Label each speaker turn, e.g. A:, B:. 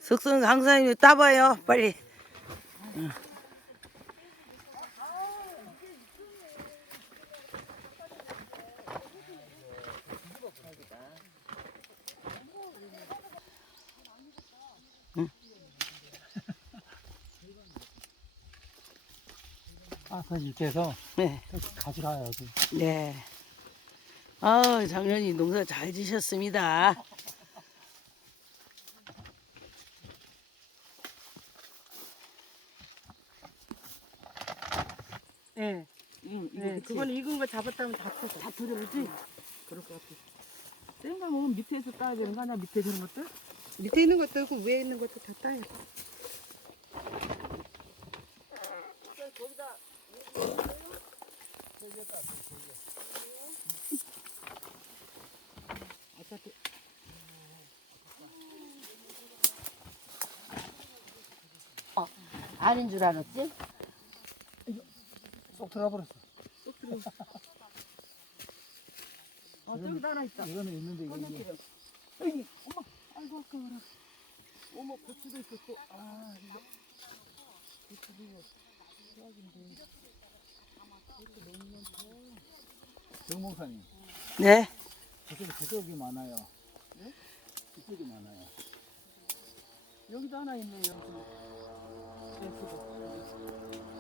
A: 석순 강사님이 따봐요, 빨리.
B: 아까 이렇게 해서
A: 네.
B: 가져가야지.
A: 네. 작년이 농사 잘 지셨습니다.
C: 네. 네. 그건 익은 거 잡았다면 다 터져. 다 터져오지? 그럴 것 같아. 센 거 먹으면 밑에서 따야 되는 거 아니야? 밑에 있는 것들?
D: 밑에 있는 것도 있고 위에 있는 것도 다 따요.
C: 어차피
E: 아닌 줄 알았지?
B: 쏙 들어가 버렸어.
C: 저기도 하나 있다.
B: 이거는 있는데 이게
C: 여기 엄마 아이고 아까워라. 어머 고추도 있었고 이거 고추도 수학인데
B: 정목사님
A: 네.
B: 저쪽이 많아요. 네? 이쪽이 많아요.
C: 여기도 하나 있네 여기. 네 그거.